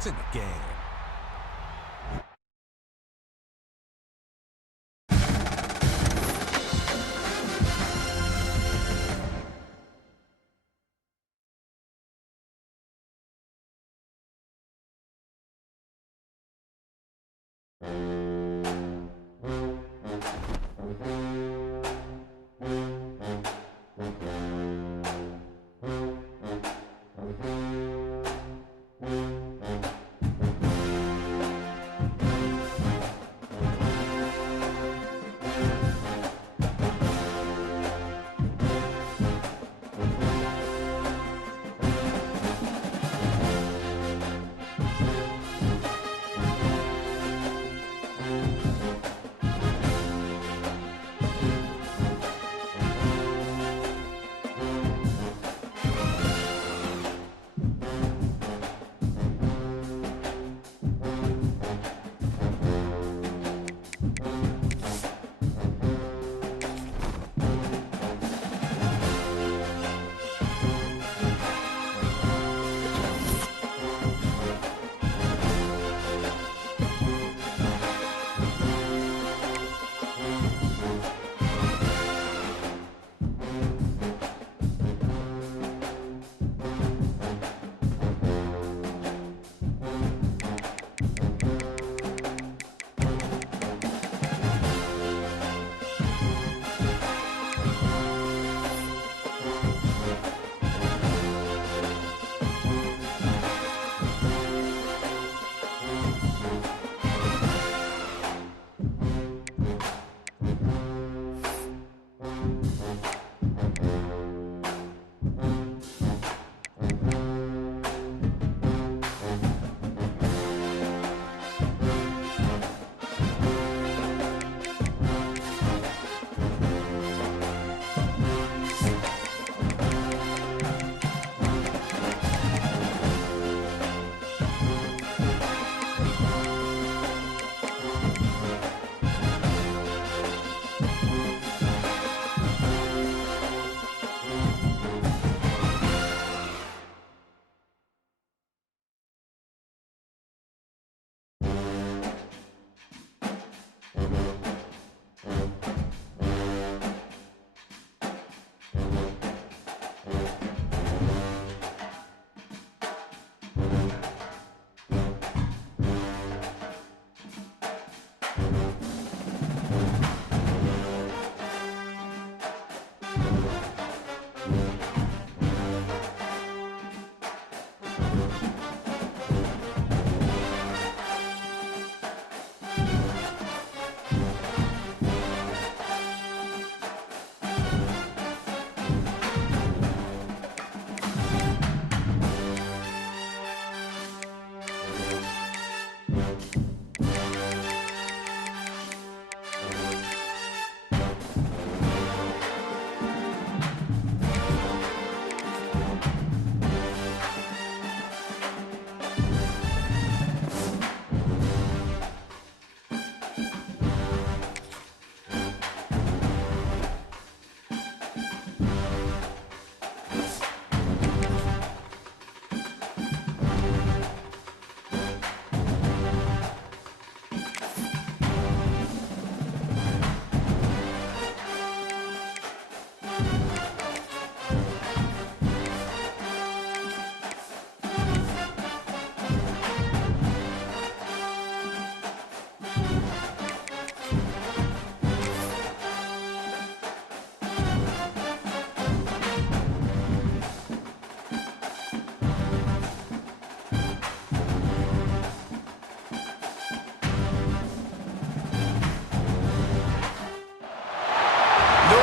points in the game.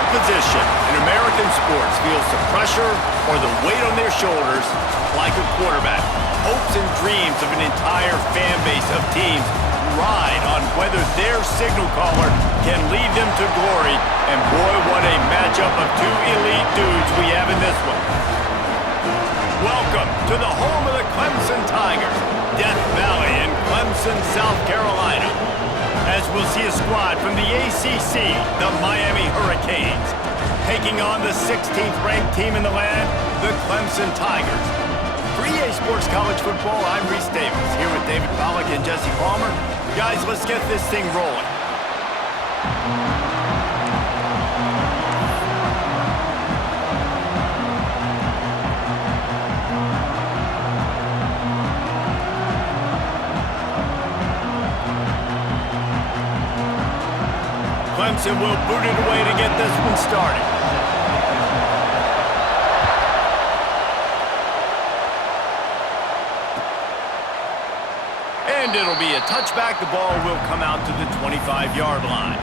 Position in American sports feels the pressure or the weight on their shoulders like a quarterback. Hopes and dreams of an entire fan base of teams ride on whether their signal caller can lead them to glory. And boy, what a matchup of two elite dudes we have in this one. Welcome to the home of the Clemson Tigers, Death Valley in Clemson, South Carolina. As we'll see a squad from the ACC, the Miami Hurricanes, taking on the 16th ranked team in the land, the Clemson Tigers. For EA Sports College Football, I'm Reese Davis, here with David Pollack and Jesse Palmer. Guys, let's get this thing rolling. Clemson will boot it away to get this one started. And it'll be a touchback. The ball will come out to the 25-yard line.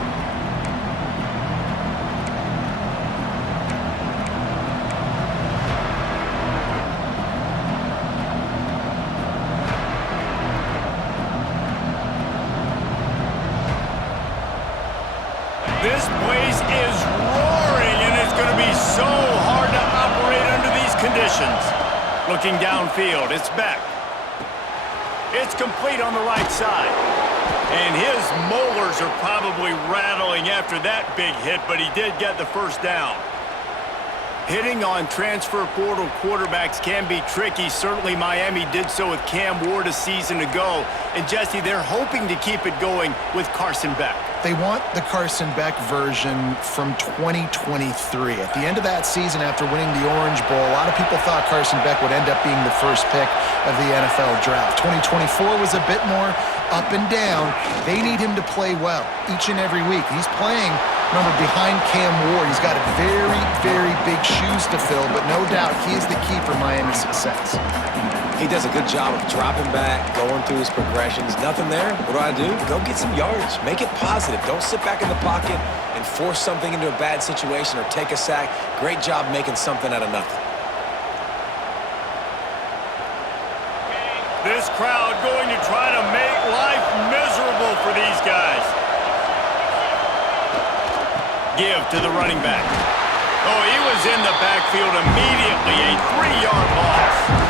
This place is roaring, and it's going to be so hard to operate under these conditions. Looking downfield, it's Beck. It's complete on the right side. And his molars are probably rattling after that big hit, but he did get the first down. Hitting on transfer portal quarterbacks can be tricky. Certainly Miami did so with Cam Ward a season ago. And Jesse, they're hoping to keep it going with Carson Beck. They want the Carson Beck version from 2023. At the end of that season, after winning the Orange Bowl, a lot of people thought Carson Beck would end up being the first pick of the NFL draft. 2024 was a bit more up and down. They need him to play well each and every week. He's playing, remember, behind Cam Ward. He's got very, very big shoes to fill, but no doubt he is the key for Miami's success. He does a good job of dropping back, going through his progressions. Nothing there. What do? Go get some yards. Make it positive. Don't sit back in the pocket and force something into a bad situation or take a sack. Great job making something out of nothing. This crowd going to try to make life miserable for these guys. Give to the running back. Oh, he was in the backfield immediately. A 3-yard loss.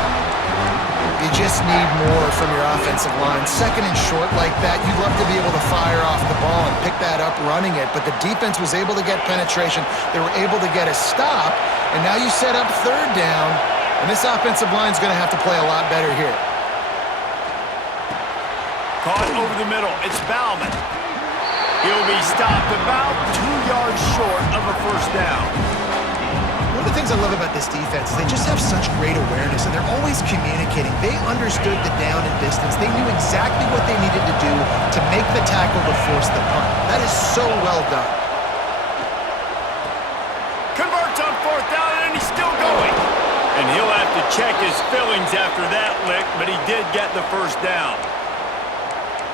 You just need more from your offensive line. Second and short like that, you'd love to be able to fire off the ball and pick that up running it, but the defense was able to get penetration. They were able to get a stop, and now you set up third down, and this offensive line is going to have to play a lot better here. Caught over the middle. It's Bauman. He'll be stopped about 2 yards short of a first down. One of the things I love about this defense is they just have such great awareness, and they're always communicating. They understood the down and distance. They knew exactly what they needed to do to make the tackle to force the punt. That is so well done. Converts on fourth down, and he's still going. And he'll have to check his fillings after that lick, but he did get the first down.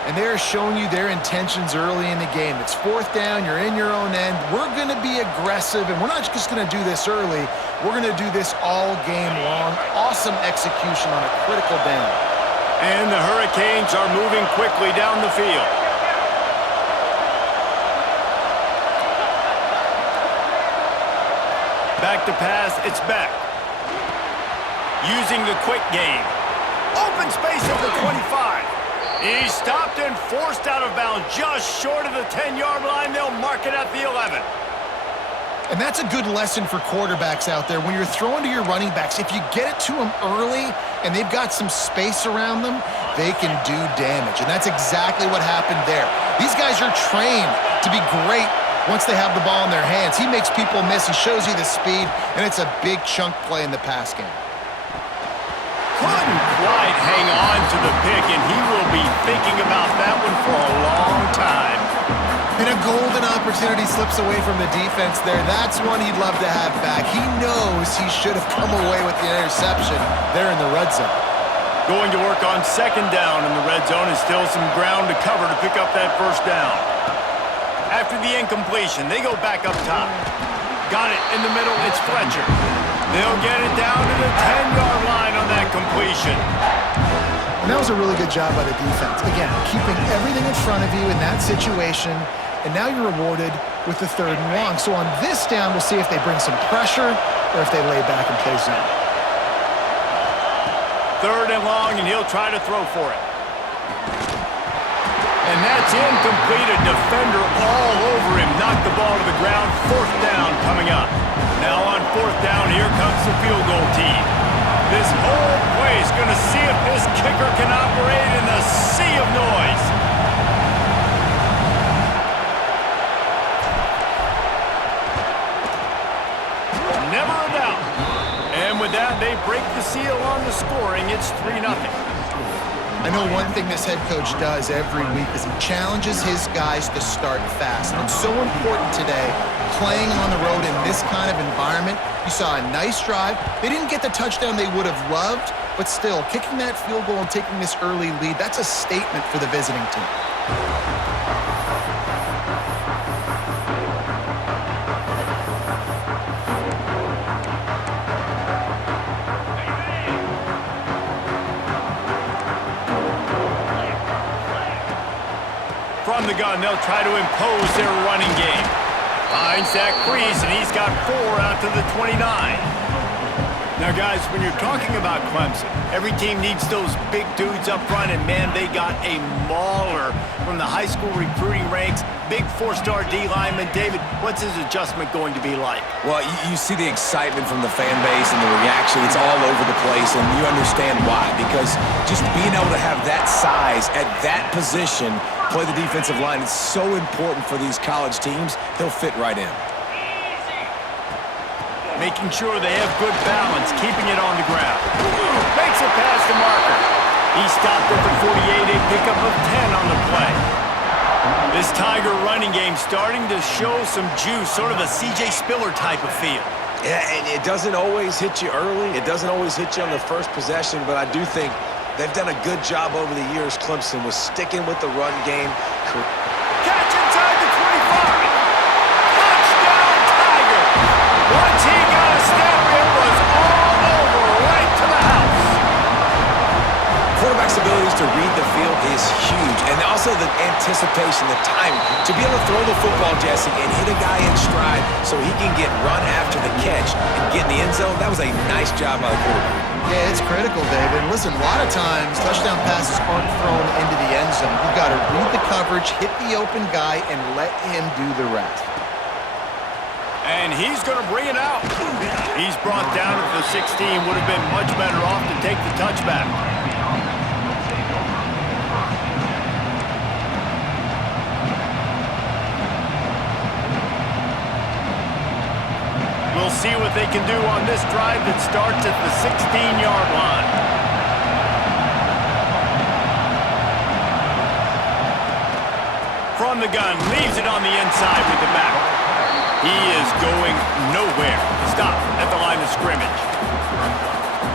And they're showing you their intentions early in the game. It's fourth down, you're in your own end. We're going to be aggressive, and we're not just going to do this early. We're going to do this all game long. Awesome execution on a critical down. And the Hurricanes are moving quickly down the field. Back to pass, it's Beck. Using the quick game. Open space at the 25. He's stopped and forced out of bounds just short of the 10-yard line. They'll mark it at the 11. And that's a good lesson for quarterbacks out there. When you're throwing to your running backs, if you get it to them early and they've got some space around them, they can do damage. And that's exactly what happened there. These guys are trained to be great once they have the ball in their hands. He makes people miss. He shows you the speed, and it's a big chunk play in the pass game. Couldn't quite hang on to the pick, and he will be thinking about that one for a long time. And a golden opportunity slips away from the defense there. That's one he'd love to have back. He knows he should have come away with the interception there in the red zone. Going to work on second down in the red zone, and still some ground to cover to pick up that first down. After the incompletion, they go back up top. Got it in the middle, it's Fletcher. They'll get it down to the 10-yard line on that completion. And that was a really good job by the defense. Again, keeping everything in front of you in that situation, and now you're rewarded with the third and long. So on this down, we'll see if they bring some pressure or if they lay back and play zone. Third and long, and he'll try to throw for it. And that's incomplete. A defender all over him. Knocked the ball to the ground. Fourth down coming up. Now on fourth down, here comes the field goal team. This whole place going to see if this kicker can operate in the sea of noise. Never a doubt. And with that, they break the seal on the scoring. It's 3-0. I know one thing this head coach does every week is he challenges his guys to start fast. And it's so important today, playing on the road in this kind of environment. You saw a nice drive. They didn't get the touchdown they would have loved, but still, kicking that field goal and taking this early lead, that's a statement for the visiting team. From the gun, they'll try to impose their running game. Finds Zach Kreese, and he's got 4 out to the 29. Now, guys, when you're talking about Clemson, every team needs those big dudes up front, and, man, they got a mauler from the high school recruiting ranks. Big 4-star D lineman. David, what's his adjustment going to be like? Well, you see the excitement from the fan base and the reaction. It's all over the place, and you understand why. Because just being able to have that size at that position, play the defensive line, it's so important for these college teams. He'll fit right in. Making sure they have good balance, keeping it on the ground. Makes it past the marker. He stopped at the 48, a pickup of 10 on the play. This Tiger running game starting to show some juice, sort of a C.J. Spiller type of feel. Yeah, and it doesn't always hit you early. It doesn't always hit you on the first possession, but I do think they've done a good job over the years, Clemson, with sticking with the run game. Catch inside the 25. Touchdown, Tiger. Once he got a step, it was all over, right to the house. Quarterback's abilities to read the field is huge, and also the anticipation, the timing. To be able to throw the football, Jesse, and hit a guy in stride so he can get run after the catch and get in the end zone, that was a nice job by the quarterback. Yeah, it's critical, David. Listen, a lot of times, touchdown passes aren't thrown into the end zone. You've got to read the coverage, hit the open guy, and let him do the rest. And he's going to bring it out. He's brought down at the 16. Would have been much better off to take the touchback. We'll see what they can do on this drive that starts at the 16-yard line. From the gun, leaves it on the inside with the back. He is going nowhere. Stop at the line of scrimmage.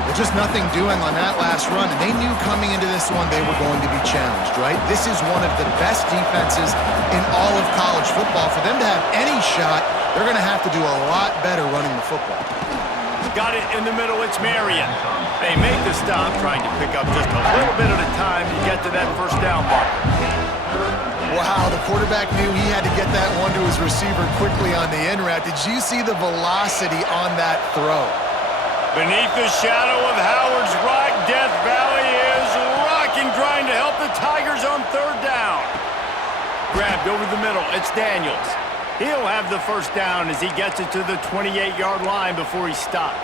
There's just nothing doing on that last run, and they knew coming into this one they were going to be challenged, right? This is one of the best defenses in all of college football. For them to have any shot, they're going to have to do a lot better running the football. Got it in the middle. It's Marion. They make the stop, trying to pick up just a little bit at a time to get to that first down mark. Wow, the quarterback knew he had to get that one to his receiver quickly on the in route. Did you see the velocity on that throw? Beneath the shadow of Howard's Rock, Death Valley is rocking, trying to help the Tigers on third down. Grabbed over the middle. It's Daniels. He'll have the first down as he gets it to the 28-yard line before he stopped.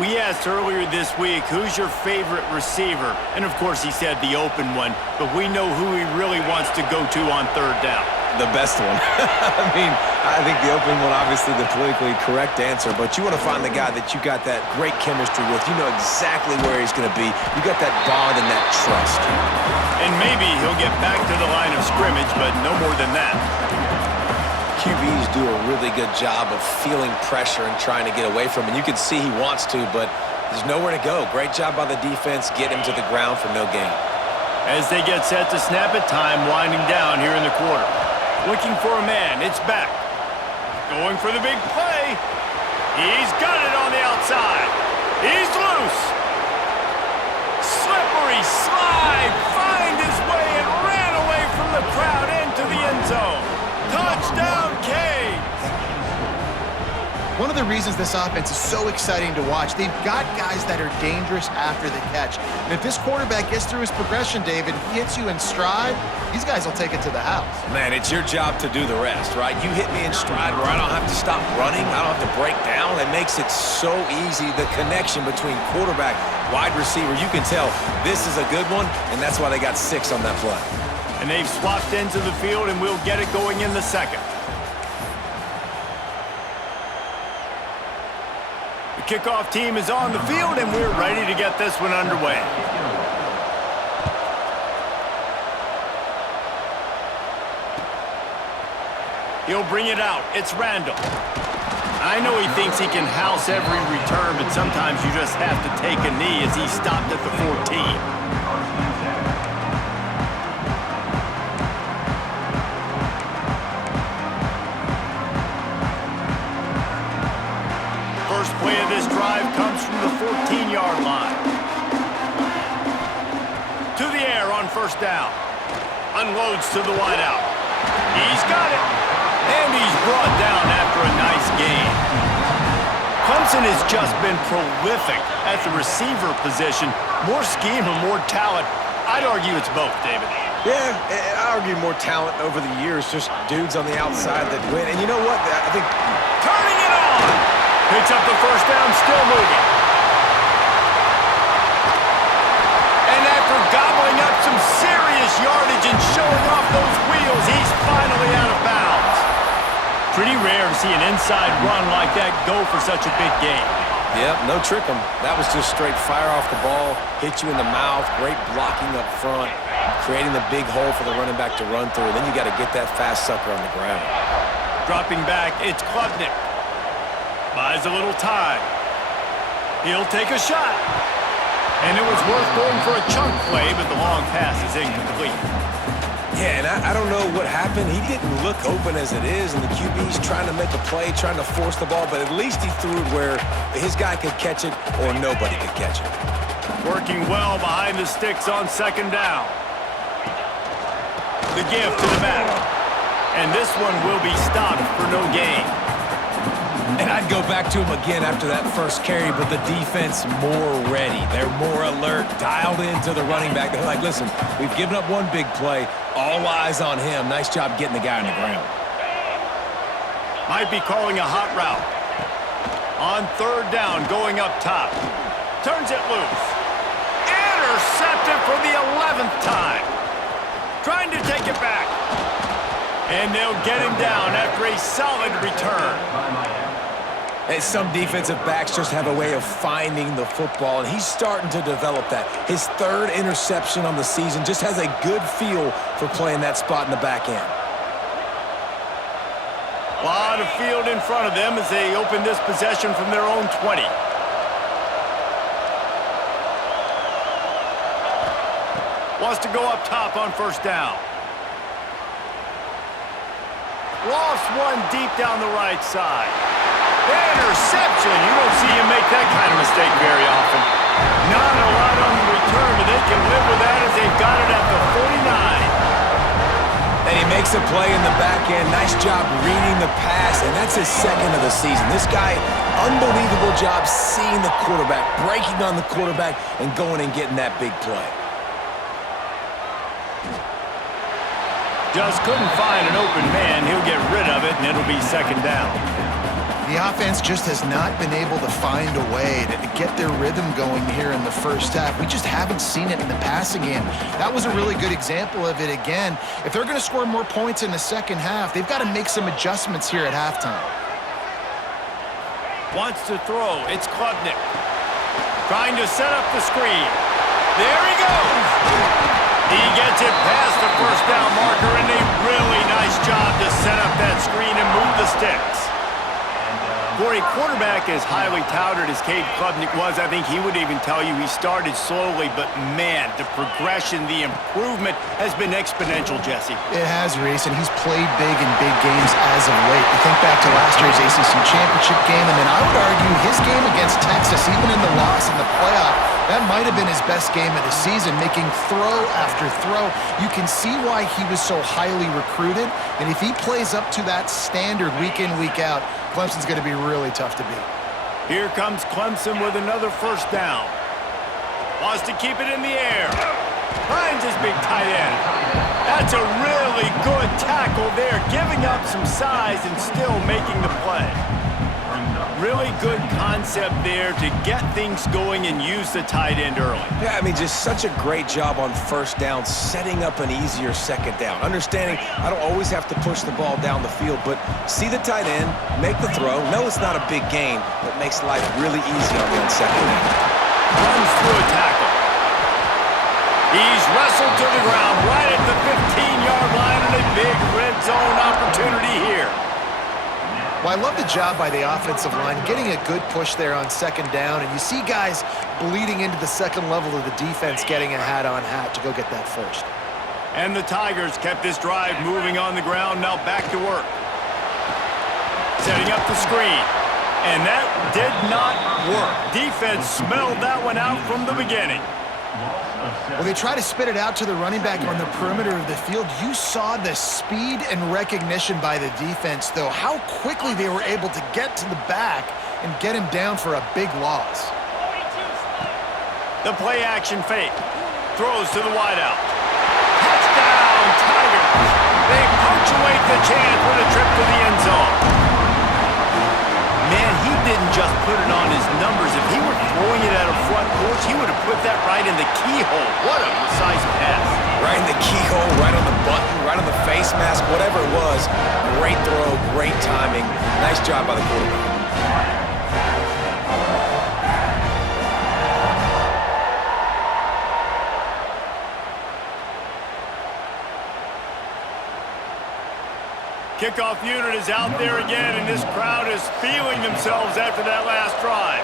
We asked earlier this week, who's your favorite receiver? And, of course, he said the open one, but we know who he really wants to go to on third down. The best one. I mean, I think the open one, obviously the politically correct answer, but you want to find the guy that you got that great chemistry with. You know exactly where he's going to be. You got that bond and that trust. And maybe he'll get back to the line of scrimmage, but no more than that. QBs do a really good job of feeling pressure and trying to get away from it. You can see he wants to, but there's nowhere to go. Great job by the defense. Get him to the ground for no gain. As they get set to snap it, time winding down here in the quarter. Looking for a man. It's back. Going for the big play. He's got it on the outside. He's loose. Slippery slide. Find his way and ran away from the crowd into the end zone. Touchdown, Canes! One of the reasons this offense is so exciting to watch. They've got guys that are dangerous after the catch. And if this quarterback gets through his progression, David, he hits you in stride, these guys will take it to the house. Man, it's your job to do the rest, right? You hit me in stride where I don't have to stop running. I don't have to break down. It makes it so easy, the connection between quarterback, wide receiver. You can tell this is a good one, and that's why they got 6 on that play. And they've swapped ends of the field, and we'll get it going in the second. The kickoff team is on the field, and we're ready to get this one underway. He'll bring it out. It's Randall. I know he thinks he can house every return, but sometimes you just have to take a knee as he stopped at the 14. First play of this drive comes from the 14-yard line. To the air on first down. Unloads to the wideout. He's got it. And he's brought down after a nice gain. Clemson has just been prolific at the receiver position. More scheme or more talent? I'd argue it's both, David. Yeah, I argue more talent over the years, just dudes on the outside that win. And you know what? I think Turning it on! Picks up the first down, still moving. And after gobbling up some serious yardage and showing off those wheels, he's finally out of bounds. Pretty rare to see an inside run like that go for such a big gain. Yep, no trick 'em. That was just straight fire off the ball, hit you in the mouth, great blocking up front, creating the big hole for the running back to run through, and then you got to get that fast sucker on the ground. Dropping back, it's Klubnik. Buys a little time. He'll take a shot. And it was worth going for a chunk play, but the long pass is incomplete. Yeah, and I don't know what happened. He didn't look open as it is, and the QB's trying to make a play, trying to force the ball, but at least he threw it where his guy could catch it or nobody could catch it. Working well behind the sticks on second down. The give to the back. And this one will be stopped for no gain. And I'd go back to him again after that first carry, but the defense more ready. They're more alert, dialed into the running back. They're like, listen, we've given up one big play. All eyes on him. Nice job getting the guy on the ground. Might be calling a hot route. On third down, going up top. Turns it loose. Intercepted for the 11th time. Trying to take it back. And they'll get him down after a solid return. Hey, some defensive backs just have a way of finding the football, and he's starting to develop that. His 3rd interception on the season, just has a good feel for playing that spot in the back end. A lot of field in front of them as they open this possession from their own 20. Wants to go up top on first down. Lost one deep down the right side. Interception. You don't see him make that kind of mistake very often. Not a lot on the return, but they can live with that as they've got it at the 49. And he makes a play in the back end. Nice job reading the pass, and that's his 2nd of the season. This guy, unbelievable job seeing the quarterback, breaking on the quarterback, and going and getting that big play. Just couldn't find an open man. He'll get rid of it, and it'll be second down. The offense just has not been able to find a way to get their rhythm going here in the first half. We just haven't seen it in the passing game. That was a really good example of it again. If they're going to score more points in the second half, they've got to make some adjustments here at halftime. Wants to throw. It's Klubnik. Trying to set up the screen. There he goes. He gets it past the first down marker, and a really nice job to set up that screen and move the sticks. For a quarterback as highly touted as Cade Klubnik was, I think he would even tell you he started slowly, but man, the progression, the improvement has been exponential, Jesse. It has, Reese, and he's played big in big games as of late. You think back to last year's ACC championship game, and then I would argue his game against Texas, even in the loss in the playoff, That might have been his best game of the season, making throw after throw. You can see why he was so highly recruited, and if he plays up to that standard week in, week out, Clemson's going to be really tough to beat. Here comes Clemson with another first down. Wants to keep it in the air. Finds his big tight end. That's a really good tackle there, giving up some size and still making the play. Really good concept there to get things going and use the tight end early. Yeah, I mean, just such a great job on first down, setting up an easier second down. Understanding I don't always have to push the ball down the field, but see the tight end, make the throw. No, it's not a big gain, but makes life really easy on the second down. Runs through a tackle. He's wrestled to the ground right at the 15-yard line, and a big red zone opportunity here. Well, I love the job by the offensive line, getting a good push there on second down, and you see guys bleeding into the second level of the defense, getting a hat-on-hat to go get that first. And the Tigers kept this drive moving on the ground, now back to work. Setting up the screen, and that did not work. Defense smelled that one out from the beginning. Well, they try to spit it out to the running back on the perimeter of the field. You saw the speed and recognition by the defense, though, how quickly they were able to get to the back and get him down for a big loss. The play-action fake. Throws to the wideout. Touchdown, Tigers! They punctuate the chance with a trip to the end zone. Man, he didn't just put it on his numbers. If he were throwing it at a front porch, he would have put that right in the keyhole. What a precise pass. Right in the keyhole, right on the button, right on the face mask, whatever it was. Great throw, great timing. Nice job by the quarterback. Kickoff unit is out there again, and this crowd is feeling themselves after that last drive.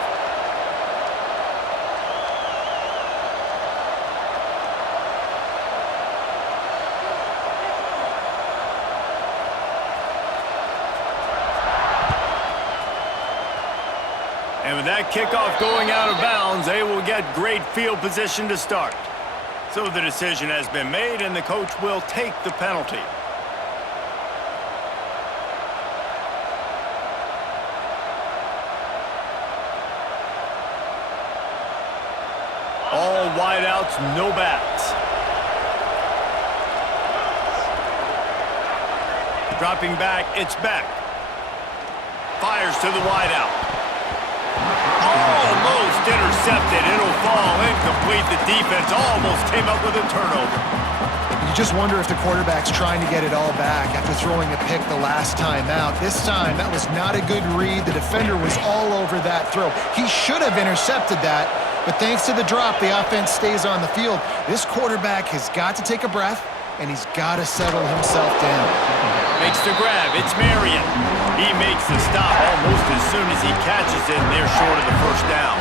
And with that kickoff going out of bounds, they will get great field position to start. So the decision has been made, and the coach will take the penalty. All wideouts, no backs. Dropping back, it's Beck. Fires to the wideout. Almost intercepted. It'll fall incomplete. The defense almost came up with a turnover. You just wonder if the quarterback's trying to get it all back after throwing a pick the last time out. This time, that was not a good read. The defender was all over that throw. He should have intercepted that. But thanks to the drop, the offense stays on the field. This quarterback has got to take a breath, and he's got to settle himself down. Makes the grab. It's Marion. He makes the stop almost as soon as he catches it, and they're short of the first down.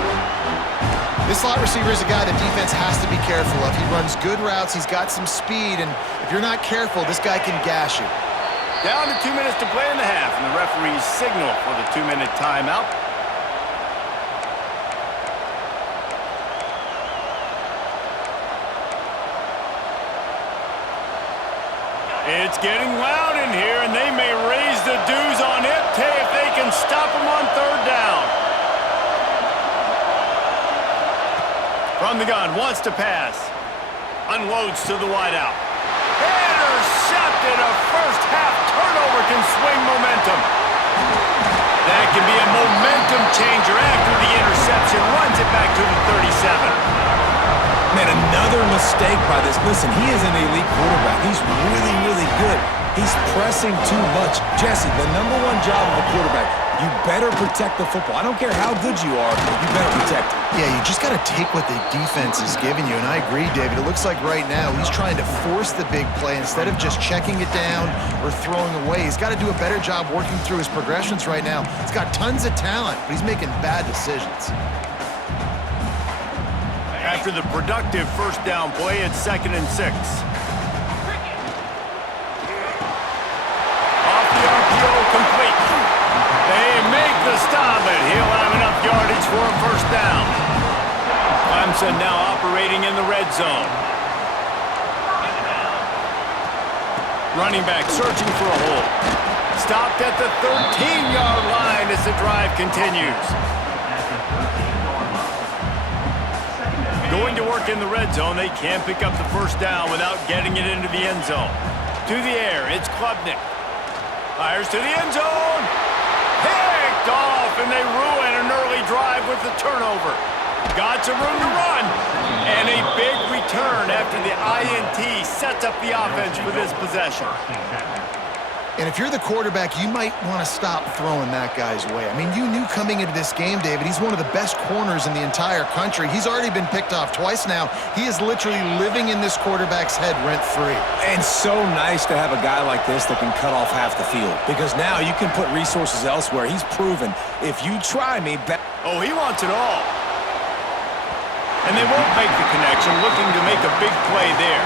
This slot receiver is a guy the defense has to be careful of. He runs good routes. He's got some speed, and if you're not careful, this guy can gash you. Down to 2 minutes to play in the half, and the referees signal for the 2-minute timeout. It's getting loud in here, and they may raise the dues on Iptay if they can stop him on third down. From the gun, wants to pass. Unloads to the wideout. Intercepted. A first-half turnover can swing momentum. That can be a momentum changer after the interception. Runs it back to the 37. Man, another mistake by this. Listen, he is an elite quarterback. He's really, really good. He's pressing too much. Jesse, the #1 job of a quarterback, you better protect the football. I don't care how good you are, you better protect it. Yeah, you just got to take what the defense is giving you, and I agree, David. It looks like right now he's trying to force the big play instead of just checking it down or throwing away. He's got to do a better job working through his progressions right now. He's got tons of talent, but he's making bad decisions. After the productive first down play, it's 2nd and 6. Off the RPO, complete. They make the stop, and he'll have enough yardage for a first down. Clemson now operating in the red zone. Running back searching for a hole. Stopped at the 13-yard line as the drive continues. Going to work in the red zone, they can't pick up the first down without getting it into the end zone. To the air, it's Klubnik. Fires to the end zone. Picked off, and they ruin an early drive with the turnover. Got some room to run, and a big return after the INT sets up the offense for this possession. And if you're the quarterback, you might want to stop throwing that guy's way. I mean, you knew coming into this game, David, he's one of the best corners in the entire country. He's already been picked off twice now. He is literally living in this quarterback's head rent-free. And so nice to have a guy like this that can cut off half the field, because now you can put resources elsewhere. He's proven, if you try me... Oh, he wants it all. And they won't make the connection, looking to make a big play there.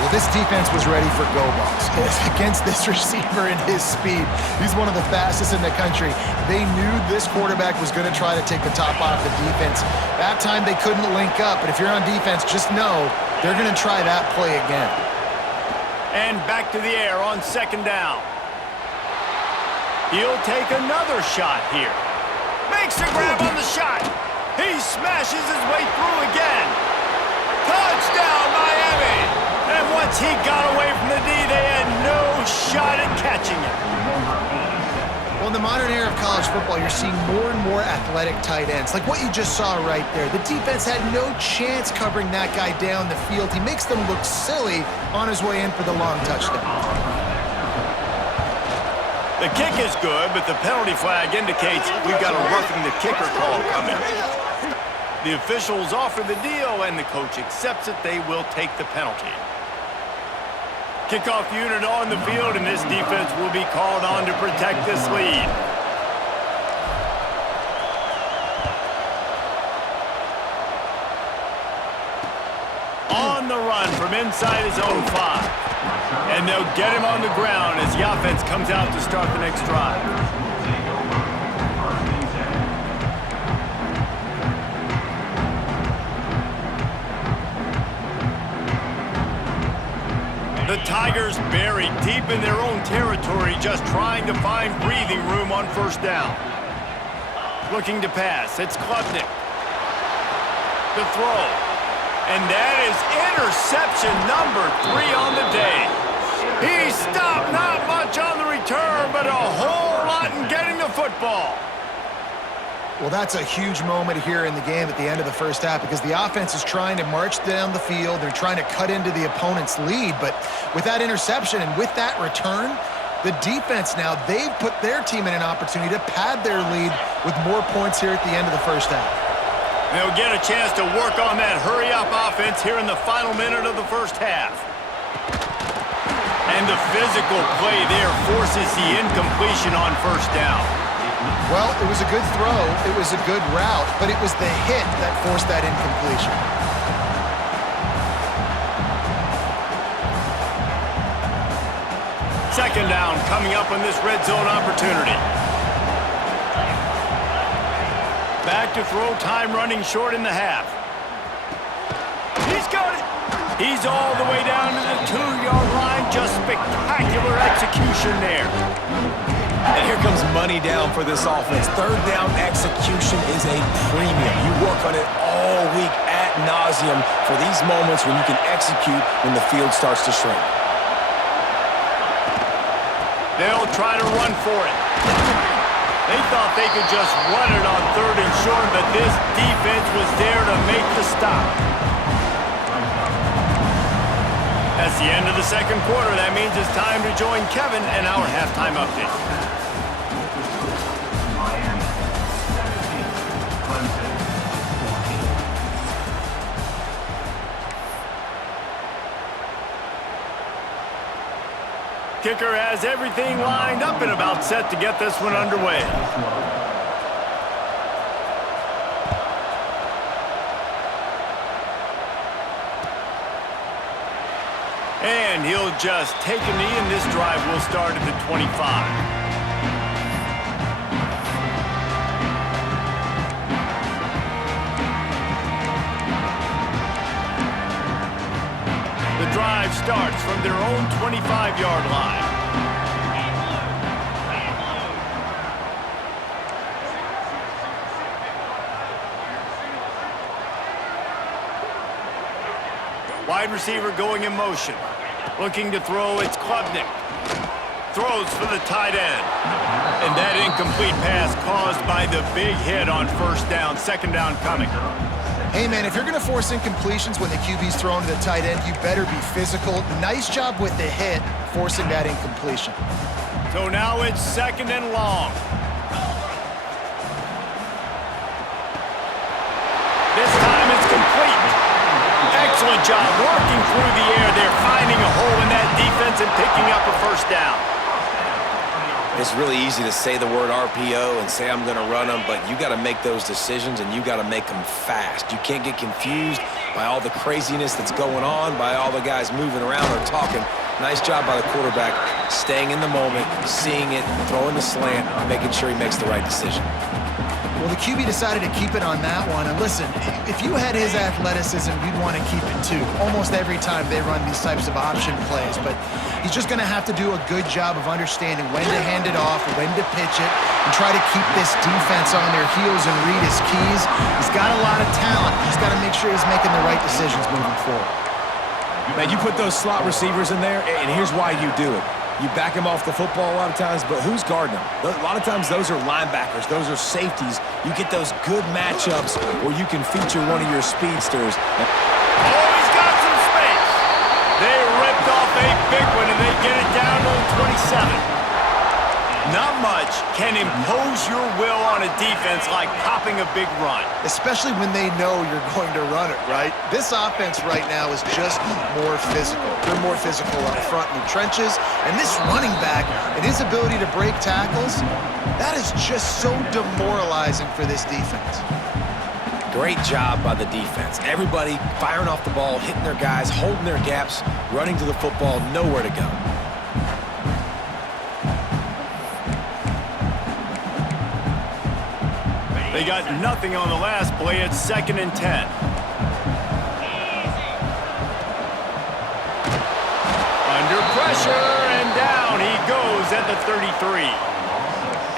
Well, this defense was ready for go balls against this receiver and his speed. He's one of the fastest in the country. They knew this quarterback was going to try to take the top off the defense. That time they couldn't link up, but if you're on defense, just know they're going to try that play again. And back to the air on second down. He'll take another shot here. Makes a grab on the shot. He smashes his way through again. Touchdown, Miami! And once he got away from the D, they had no shot at catching him. Well, in the modern era of college football, you're seeing more and more athletic tight ends, like what you just saw right there. The defense had no chance covering that guy down the field. He makes them look silly on his way in for the long touchdown. The kick is good, but the penalty flag indicates we've got a roughing the kicker call coming. The officials offer the deal, and the coach accepts it. They will take the penalty. Kickoff unit on the field, and this defense will be called on to protect this lead. On the run from inside his own 5. And they'll get him on the ground as the offense comes out to start the next drive. The Tigers buried deep in their own territory, just trying to find breathing room on first down. Looking to pass, it's Klubnik. The throw. And that is interception number 3 on the day. He stopped not much on the return, but a whole lot in getting the football. Well, that's a huge moment here in the game at the end of the first half, because the offense is trying to march down the field. They're trying to cut into the opponent's lead, but with that interception and with that return, the defense now, they've put their team in an opportunity to pad their lead with more points here at the end of the first half. They'll get a chance to work on that hurry-up offense here in the final minute of the first half. And the physical play there forces the incompletion on first down. Well, it was a good throw, it was a good route, but it was the hit that forced that incompletion. Second down coming up on this red zone opportunity. Back to throw, time running short in the half. He's got it. He's all the way down to the 2-yard line. Just spectacular execution there. And here comes money down for this offense. Third down execution is a premium. You work on it all week ad nauseum for these moments when you can execute when the field starts to shrink. They'll try to run for it. They thought they could just run it on 3rd and short, but this defense was there to make the stop. That's the end of the second quarter. That means it's time to join Kevin and our halftime update. Kicker has everything lined up and about set to get this one underway. And he'll just take a knee, and this drive will start at the 25. starts from their own 25-yard line. Wide receiver going in motion. Looking to throw, it's Klubnik. Throws for the tight end. And that incomplete pass caused by the big hit on first down. Second down coming. Hey, man, if you're going to force incompletions when the QB's thrown to the tight end, you better be physical. Nice job with the hit, forcing that incompletion. So now it's second and long. This time it's complete. Excellent job working through the air there, finding a hole in that defense and picking up a first down. It's really easy to say the word RPO and say I'm going to run them, but you got to make those decisions and you got to make them fast. You can't get confused by all the craziness that's going on, by all the guys moving around or talking. Nice job by the quarterback, staying in the moment, seeing it, throwing the slant, making sure he makes the right decision. Well, the QB decided to keep it on that one. And listen, if you had his athleticism, you'd want to keep it too. Almost every time they run these types of option plays. But he's just going to have to do a good job of understanding when to hand it off, when to pitch it, and try to keep this defense on their heels and read his keys. He's got a lot of talent. He's got to make sure he's making the right decisions moving forward. Man, you put those slot receivers in there, and here's why you do it. You back him off the football a lot of times, but who's guarding him? A lot of times those are linebackers. Those are safeties. You get those good matchups where you can feature one of your speedsters. Oh, he's got some space. They ripped off a big one, and they get it down to the 27. Not much can impose your will on a defense like popping a big run. Especially when they know you're going to run it, right? This offense right now is just more physical. They're more physical up front in the trenches. And this running back and his ability to break tackles, that is just so demoralizing for this defense. Great job by the defense. Everybody firing off the ball, hitting their guys, holding their gaps, running to the football, nowhere to go. They got nothing on the last play. It's 2nd and 10. Under pressure, and down he goes at the 33.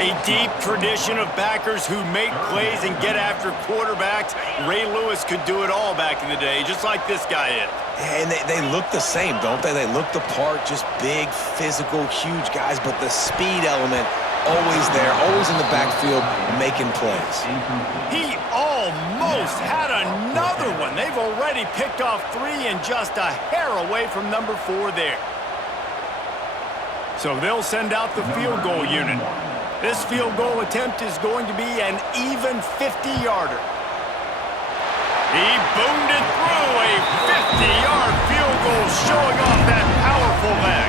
A deep tradition of backers who make plays and get after quarterbacks. Ray Lewis could do it all back in the day, just like this guy is. And they look the same, don't they? They look the part, just big, physical, huge guys, but the speed element always there, always in the backfield, making plays. He almost had another one. They've already picked off 3 and just a hair away from number 4 there. So they'll send out the field goal unit. This field goal attempt is going to be an even 50-yarder. He boomed it through, a 50-yard field goal, showing off that powerful leg.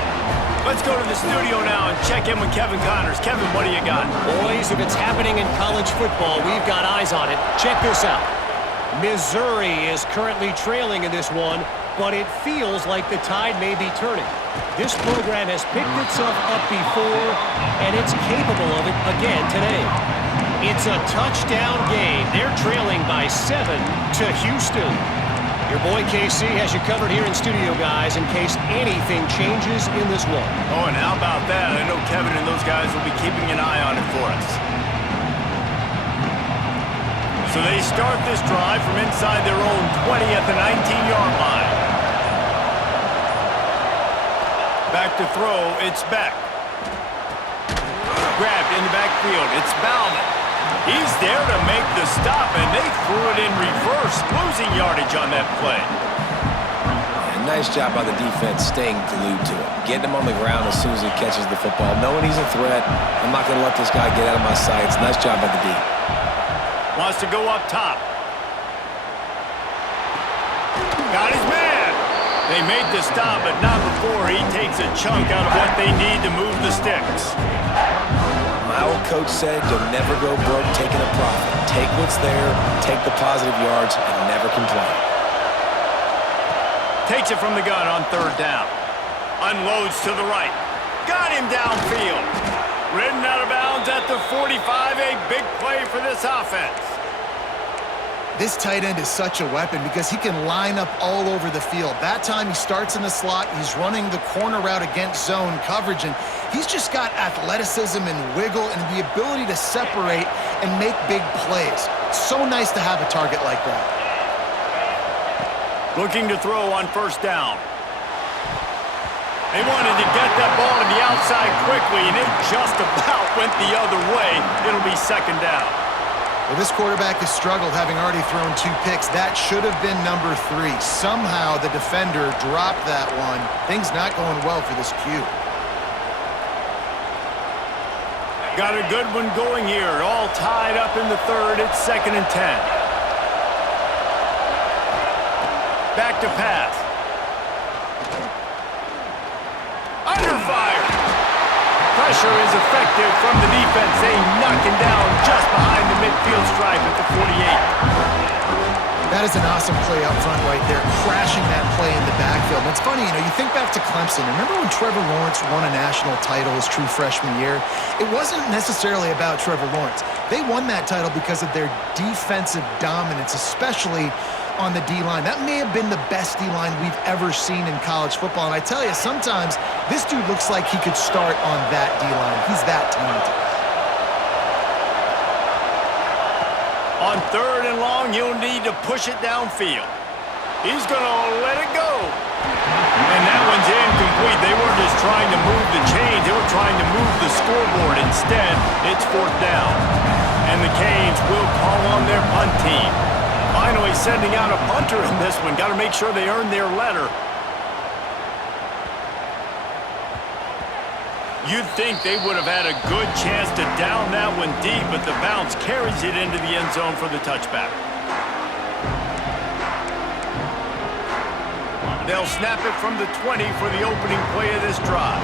Let's go to the studio now and check in with Kevin Connors. Kevin, what do you got? Boys, if it's happening in college football, we've got eyes on it. Check this out. Missouri is currently trailing in this one, but it feels like the tide may be turning. This program has picked itself up before, and it's capable of it again today. It's a touchdown game. They're trailing by 7 to Houston. Your boy KC has you covered here in studio, guys, in case anything changes in this one. Oh, and how about that? I know Kevin and those guys will be keeping an eye on it for us. So they start this drive from inside their own 20 at the 19-yard line. Back to throw, it's Beck. Grabbed in the backfield, it's Bauman. He's there to make the stop, and they threw it in reverse, losing yardage on that play. And nice job by the defense staying glued to it, getting him on the ground as soon as he catches the football, knowing he's a threat. I'm not going to let this guy get out of my sights. Nice job by the D. Wants to go up top. Got his man. They made the stop, but not before he takes a chunk out of what they need to move the sticks. My old coach said you'll never go broke taking a profit. Take what's there, take the positive yards, and never complain. Takes it from the gun on 3rd down. Unloads to the right. Got him downfield. Ridden out of bounds at the 45. A big play for this offense. This tight end is such a weapon because he can line up all over the field. That time he starts in the slot, he's running the corner route against zone coverage, and he's just got athleticism and wiggle and the ability to separate and make big plays. So nice to have a target like that. Looking to throw on first down. They wanted to get that ball to the outside quickly, and it just about went the other way. It'll be second down. Well, this quarterback has struggled, having already thrown 2 picks. That should have been number 3. Somehow the defender dropped that one. Things not going well for this Q. Got a good one going here. All tied up in the third. It's 2nd and 10. Back to pass. Under fire. Pressure is effective from the defense. They knock him down just behind the midfield stripe at the 48. That is an awesome play up front right there, crashing that play in the backfield. And it's funny, you think back to Clemson. Remember when Trevor Lawrence won a national title his true freshman year? It wasn't necessarily about Trevor Lawrence. They won that title because of their defensive dominance, especially on the D-line. That may have been the best D-line we've ever seen in college football. And I tell you, sometimes this dude looks like he could start on that D-line. He's that talented. On 3rd and long, you'll need to push it downfield. He's going to let it go. And that one's incomplete. They weren't just trying to move the chains. They were trying to move the scoreboard. Instead, it's 4th down. And the Canes will call on their punt team. Finally sending out a punter in this one. Got to make sure they earn their letter. You'd think they would have had a good chance to down that one deep, but the bounce carries it into the end zone for the touchback. They'll snap it from the 20 for the opening play of this drive.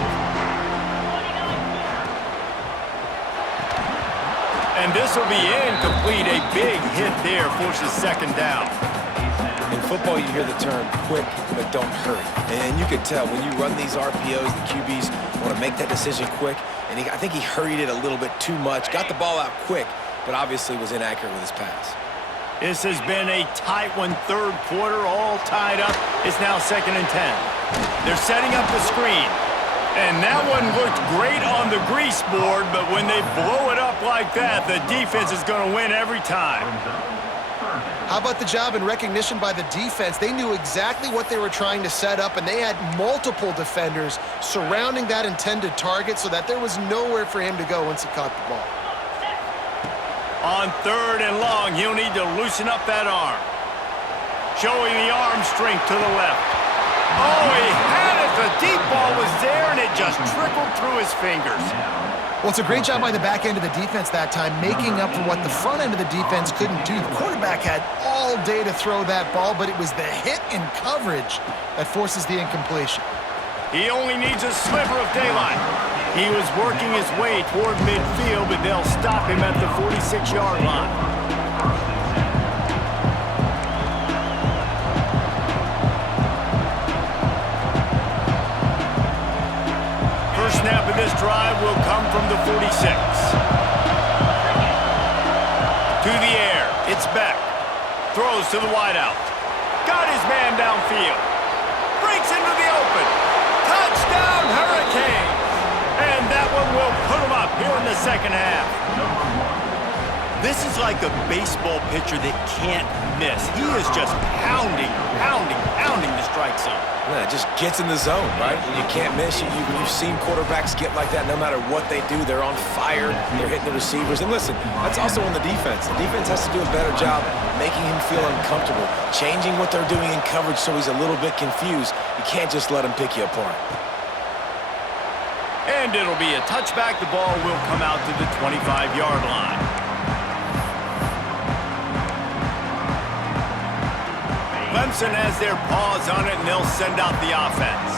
And this will be incomplete. A big hit there forces 2nd down. In football, you hear the term quick, but don't hurry. And you can tell when you run these RPOs, the QBs want to make that decision quick. And I think he hurried it a little bit too much. Got the ball out quick, but obviously was inaccurate with his pass. This has been a tight one, 3rd quarter, all tied up. It's now 2nd and 10. They're setting up the screen. And that one looked great on the grease board, but when they blow it up like that, the defense is going to win every time. How about the job and recognition by the defense? They knew exactly what they were trying to set up, and they had multiple defenders surrounding that intended target so that there was nowhere for him to go once he caught the ball. On 3rd and long, he'll need to loosen up that arm. Showing the arm strength to the left. Oh, he had it. The deep ball was there, and it just trickled through his fingers. Well, it's a great job by the back end of the defense that time, making up for what the front end of the defense couldn't do. The quarterback had all day to throw that ball, but it was the hit in coverage that forces the incompletion. He only needs a sliver of daylight. He was working his way toward midfield, but they'll stop him at the 46-yard line. First snap of this drive will come from the 46. To the air, it's Beck. Throws to the wideout. Got his man downfield. Breaks into the open. Touchdown, Hurricanes! And that one will put him up here in the 2nd half. This is like a baseball pitcher that can't miss. He is just pounding the strike zone. Yeah, it just gets in the zone, right? You can't miss. You've seen quarterbacks get like that no matter what they do. They're on fire. They're hitting the receivers. And listen, that's also on the defense. The defense has to do a better job making him feel uncomfortable, changing what they're doing in coverage so he's a little bit confused. You can't just let him pick you apart. And it'll be a touchback. The ball will come out to the 25-yard line. Clemson has their paws on it, and they'll send out the offense.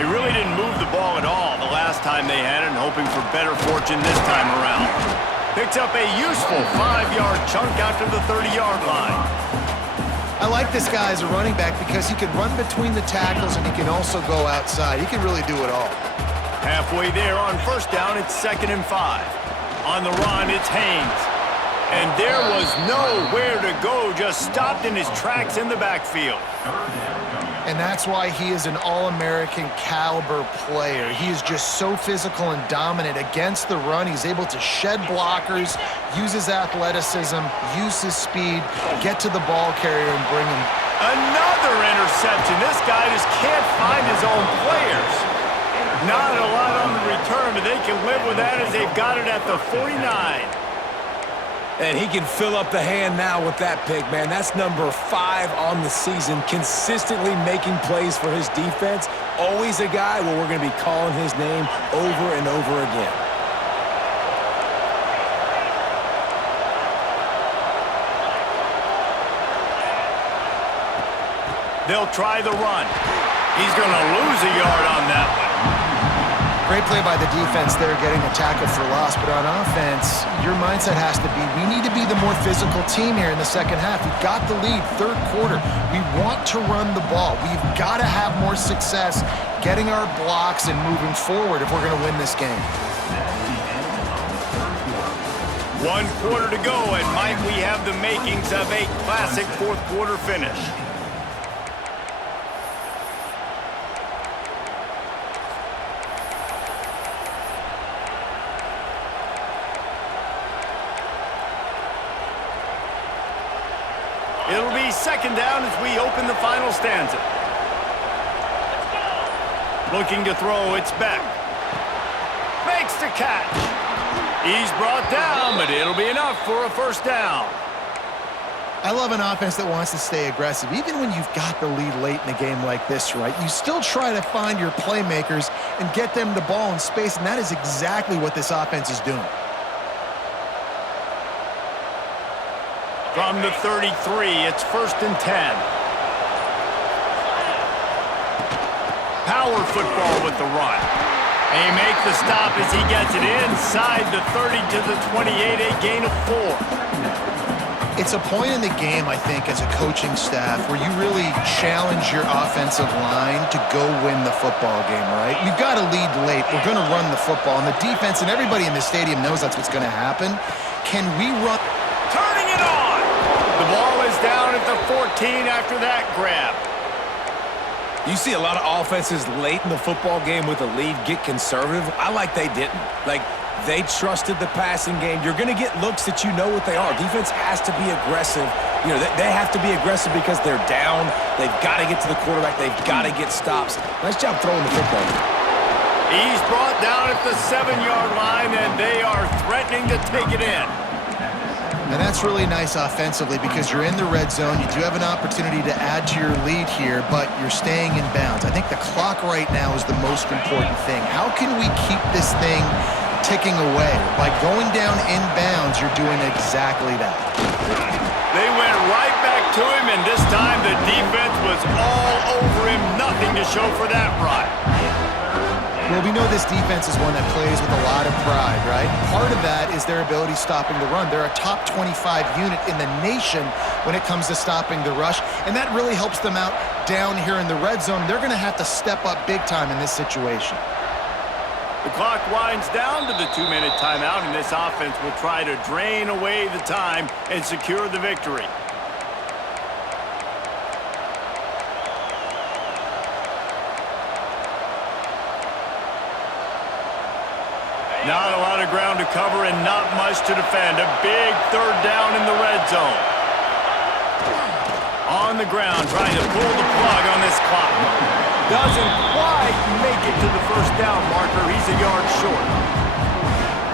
They really didn't move the ball at all the last time they had it, and hoping for better fortune this time around. Picks up a useful 5-yard chunk out to the 30-yard line. I like this guy as a running back because he can run between the tackles and he can also go outside. He can really do it all. Halfway there on first down, it's 2nd and 5. On the run, it's Haynes. And there was nowhere to go, just stopped in his tracks in the backfield. And that's why he is an All-American caliber player. He is just so physical and dominant against the run. He's able to shed blockers, use his athleticism, use his speed, get to the ball carrier and bring him. Another interception. This guy just can't find his own players. Not a lot on the return, but they can live with that as they've got it at the 49. And he can fill up the hand now with that pick, man. That's number 5 on the season, consistently making plays for his defense. Always a guy where we're going to be calling his name over and over again. They'll try the run. He's going to lose a yard on that one. Great play by the defense there, getting a tackle for loss. But on offense, your mindset has to be, we need to be the more physical team here in the second half. We've got the lead, third quarter. We want to run the ball. We've got to have more success getting our blocks and moving forward if we're going to win this game. 1 quarter to go, and might we have the makings of a classic fourth quarter finish. It'll be second down as we open the final stanza. Looking to throw, it's Beck. Makes the catch. He's brought down, but it'll be enough for a first down. I love an offense that wants to stay aggressive. Even when you've got the lead late in a game like this, right, you still try to find your playmakers and get them the ball in space, and that is exactly what this offense is doing. From the 33, it's 1st and 10. Power football with the run. And he makes the stop as he gets it inside the 30 to the 28, a gain of 4. It's a point in the game, I think, as a coaching staff where you really challenge your offensive line to go win the football game, right? We've got to lead late. We're going to run the football. And the defense and everybody in the stadium knows that's what's going to happen. Can we run? Turning it on! The ball is down at the 14 after that grab. You see a lot of offenses late in the football game with a lead get conservative. I like they didn't. Like, they trusted the passing game. You're going to get looks that you know what they are. Defense has to be aggressive. You know, they have to be aggressive because they're down. They've got to get to the quarterback. They've got to get stops. Nice job throwing the football. He's brought down at the 7-yard line, and they are threatening to take it in. And that's really nice offensively because you're in the red zone. You do have an opportunity to add to your lead here, but you're staying in bounds. I think the clock right now is the most important thing. How can we keep this thing ticking away? By going down in bounds, you're doing exactly that. They went right back to him, and this time the defense was all over him. Nothing to show for that run. Well, we know this defense is one that plays with a lot of pride, right? Part of that is their ability stopping the run. They're a top 25 unit in the nation when it comes to stopping the rush, and that really helps them out down here in the red zone. They're going to have to step up big time in this situation. The clock winds down to the 2-minute timeout, and this offense will try to drain away the time and secure the victory. Not a lot of ground to cover and not much to defend. A big third down in the red zone. On the ground, trying to pull the plug on this clock. Doesn't quite make it to the first down marker. He's a yard short.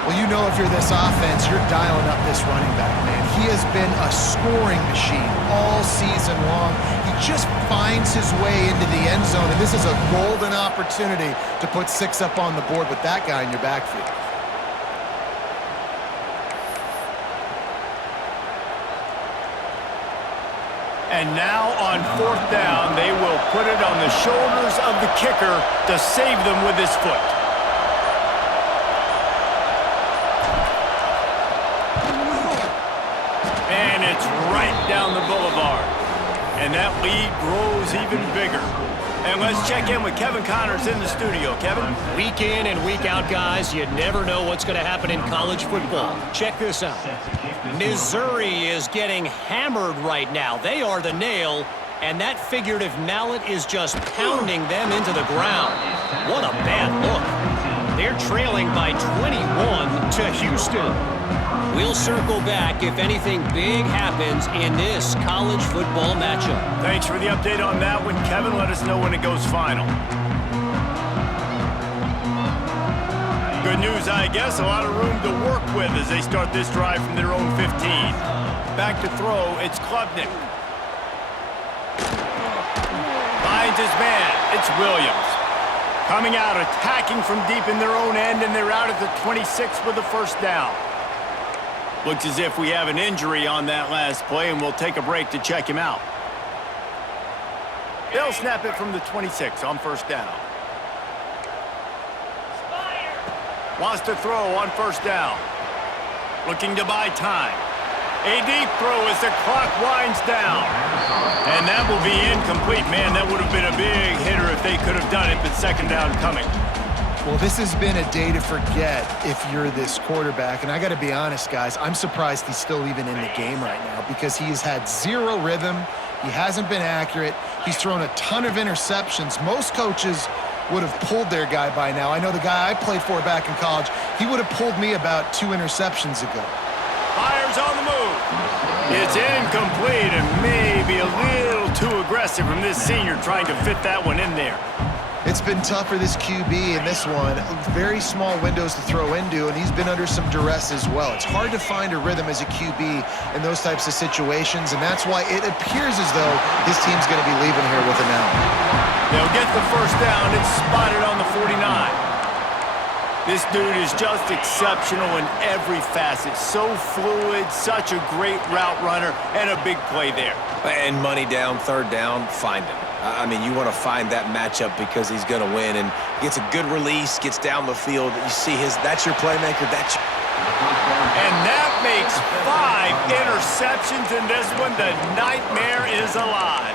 Well, you know if you're this offense, you're dialing up this running back, man. He has been a scoring machine all season long. He just finds his way into the end zone, and this is a golden opportunity to put 6 up on the board with that guy in your backfield. And now on 4th down, they will put it on the shoulders of the kicker to save them with his foot. And it's right down the boulevard. And that lead grows even bigger. And let's check in with Kevin Connors in the studio. Kevin? Week in and week out, guys, you never know what's going to happen in college football. Check this out. Missouri is getting hammered right now. They are the nail, and that figurative mallet is just pounding them into the ground. What a bad look. They're trailing by 21 to Houston. We'll circle back if anything big happens in this college football matchup. Thanks for the update on that one, Kevin. Let us know when it goes final. Good news, I guess. A lot of room to work with as they start this drive from their own 15. Back to throw, it's Klubnik. Finds his man, it's Williams. Coming out, attacking from deep in their own end, and they're out at the 26 with the first down. Looks as if we have an injury on that last play, and we'll take a break to check him out. They'll snap it from the 26 on first down. Wants to throw on first down. Looking to buy time. A deep throw as the clock winds down. And that will be incomplete. Man, that would have been a big hitter if they could have done it, but second down coming. Well, this has been a day to forget if you're this quarterback. And I got to be honest, guys, I'm surprised he's still even in the game right now because he has had zero rhythm. He hasn't been accurate. He's thrown a ton of interceptions. Most coaches would have pulled their guy by now. I know the guy I played for back in college, he would have pulled me about 2 interceptions ago. Fires on the move. It's incomplete and maybe a little too aggressive from this senior trying to fit that one in there. It's been tough for this QB in this one. Very small windows to throw into, and he's been under some duress as well. It's hard to find a rhythm as a QB in those types of situations, and that's why it appears as though his team's going to be leaving here with an out. They'll get the first down. It's spotted on the 49. This dude is just exceptional in every facet. So fluid, such a great route runner, and a big play there. And money down, third down, find him. I mean, you want to find that matchup because he's going to win and gets a good release, gets down the field. You see that's your playmaker. And that makes 5 interceptions in this one. The nightmare is alive.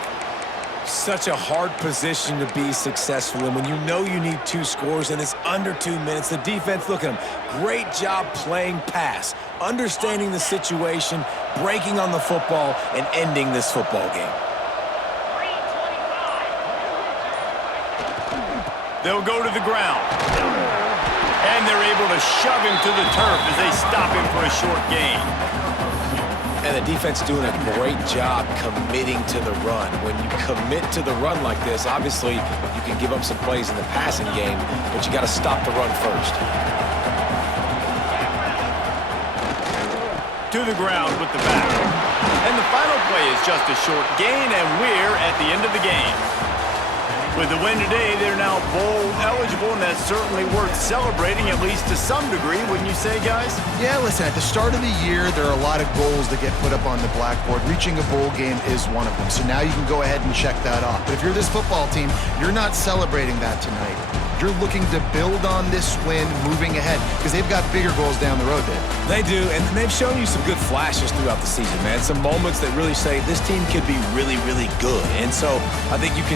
Such a hard position to be successful in when you know you need 2 scores and it's under 2 minutes. The defense, look at him. Great job playing pass, understanding the situation, breaking on the football, and ending this football game. They'll go to the ground. And they're able to shove him to the turf as they stop him for a short gain. And the defense doing a great job committing to the run. When you commit to the run like this, obviously you can give up some plays in the passing game, but you got to stop the run first. To the ground with the back. And the final play is just a short gain, and we're at the end of the game. With the win today, they're now bowl eligible, and that's certainly worth celebrating, at least to some degree, wouldn't you say, guys? Yeah, listen, at the start of the year, there are a lot of goals that get put up on the blackboard. Reaching a bowl game is one of them, so now you can go ahead and check that off. But if you're this football team, you're not celebrating that tonight. You're looking to build on this win moving ahead because they've got bigger goals down the road, Dave. They do, and they've shown you some good flashes throughout the season, man. Some moments that really say this team could be really, really good. And so I think you can